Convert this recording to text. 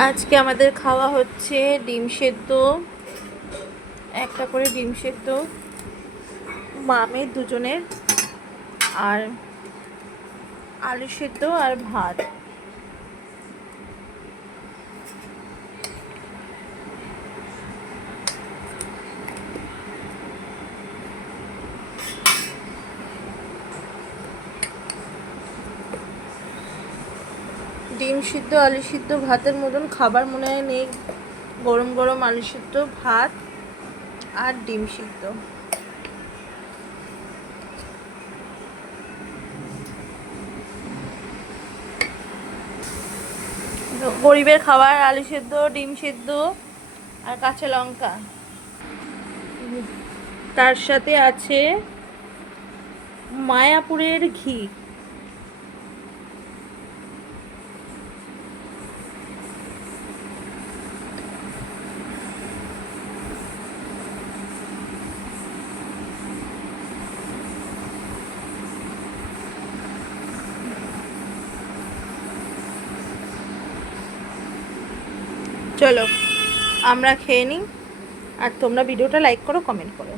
আজকে আমাদের খাওয়া হচ্ছে ডিম সেদ্ধ, একটা করে ডিম সেদ্ধ মামের দুজনের, আর আলু সেদ্ধ আর ভাত। ডিম সিদ্ধ আলু সিদ্ধ ভাতের মতন খাবার মনে হয় নেই। গরম গরম আলু সিদ্ধ ভাত আর ডিম সিদ্ধ। গরিবের খাবার আলু সেদ্ধ ডিম সেদ্ধ আর কাঁচা লঙ্কা। তার সাথে আছে মায়াপুরের ঘি। চলো আমরা খেয়ে নিই, আর তোমরা ভিডিওটা লাইক করো, কমেন্ট করো।